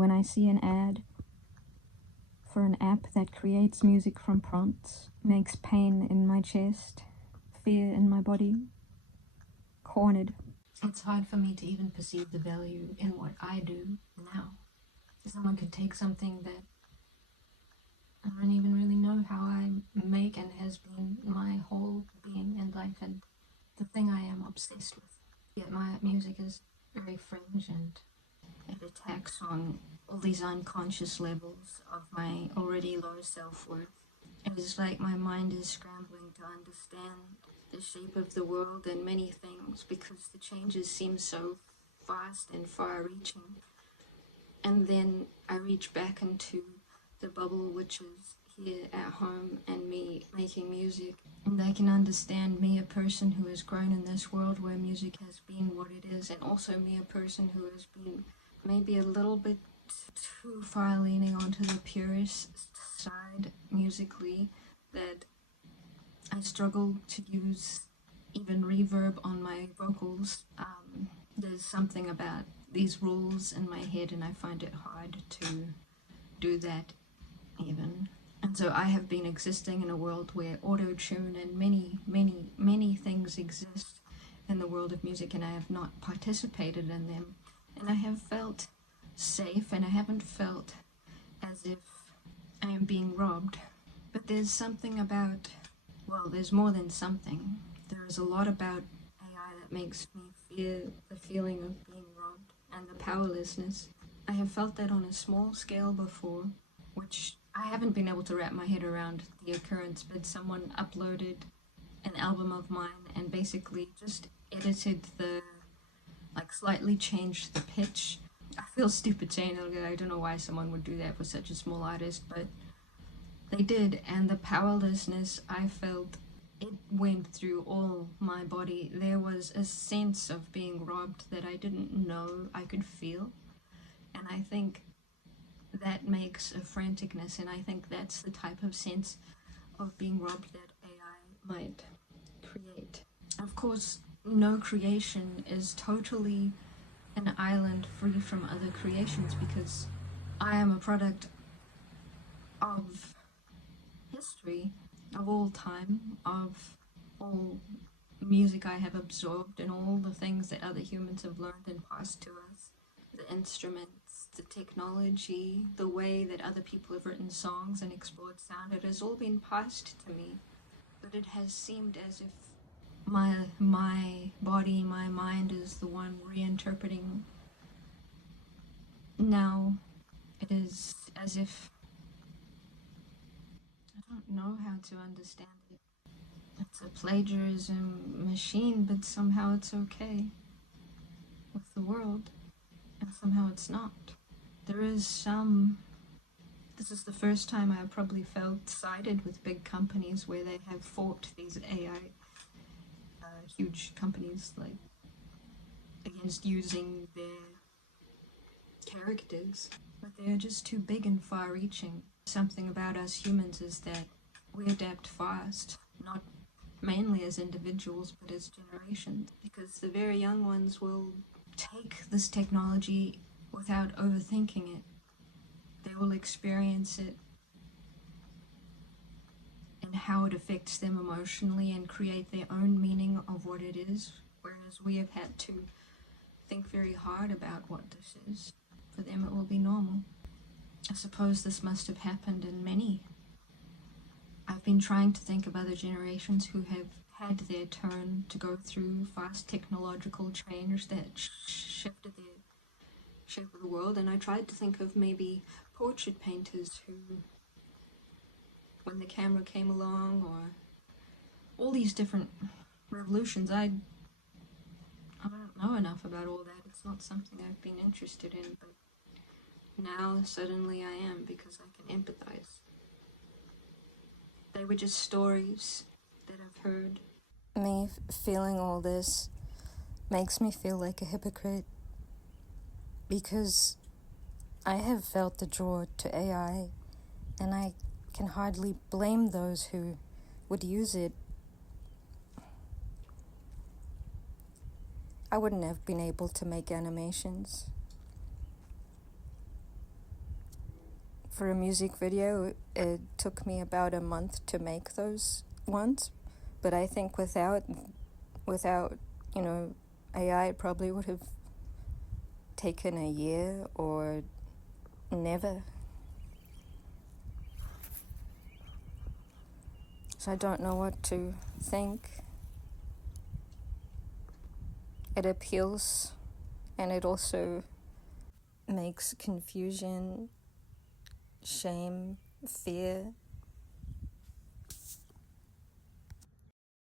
when I see an ad for an app that creates music from prompts, makes pain in my chest, fear in my body, cornered. It's hard for me to even perceive the value in what I do now. Someone could take something that I don't even really know how I make and has been my whole being and life and the thing I am obsessed with. Yet my music is very fringe and it attacks on all these unconscious levels of my already low self-worth. It is like my mind is scrambling to understand the shape of the world and many things because the changes seem so fast and far-reaching. And then I reach back into the bubble which is here at home and me making music. And I can understand me, a person who has grown in this world where music has been what it is, and also me, a person who has been maybe a little bit too far leaning onto the purist side musically, that I struggle to use even reverb on my vocals. There's something about these rules in my head and I find it hard to do that even. And so I have been existing in a world where auto-tune and many things exist in the world of music, and I have not participated in them. And I have felt safe, and I haven't felt as if I am being robbed. But there's something about, well, there's more than something. There is a lot about AI that makes me fear the feeling of being robbed and the powerlessness. I have felt that on a small scale before, which I haven't been able to wrap my head around the occurrence, but someone uploaded an album of mine and basically just edited slightly changed the pitch. I feel stupid saying it, I don't know why someone would do that for such a small artist, but they did, and the powerlessness I felt, it went through all my body. There was a sense of being robbed that I didn't know I could feel, and I think that makes a franticness, and I think that's the type of sense of being robbed that AI might create. Of course, no creation is totally an island free from other creations, because I am a product of history, of all time, of all music I have absorbed and all the things that other humans have learned and passed to us. The instruments, the technology, the way that other people have written songs and explored sound, it has all been passed to me. But it has seemed as if my body, my mind is the one reinterpreting. Now it is as if I don't know how to understand it. It's a plagiarism machine, but somehow it's okay with the world, and somehow it's not. There is some... This is the first time I have probably felt sided with big companies where they have fought these AI, huge companies, like, against using their characters. But they are just too big and far-reaching. Something about us humans is that we adapt fast, not mainly as individuals, but as generations, because the very young ones will take this technology without overthinking it. They will experience it and how it affects them emotionally and create their own meaning of what it is, whereas we have had to think very hard about what this is. For them it will be normal. I suppose this must have happened in many. I've been trying to think of other generations who have had their turn to go through fast technological change that shifted the shape of the world, and I tried to think of maybe portrait painters who, when the camera came along, or all these different revolutions, I don't know enough about all that. It's not something I've been interested in, but now suddenly I am, because I can empathize. They were just stories that I've heard. Me feeling all this makes me feel like a hypocrite, because I have felt the draw to AI, and I can hardly blame those who would use it. I wouldn't have been able to make animations. For a music video, it took me about a month to make those ones, but I think without AI, it probably would have taken a year or never. So I don't know what to think. It appeals, and it also makes confusion, shame, fear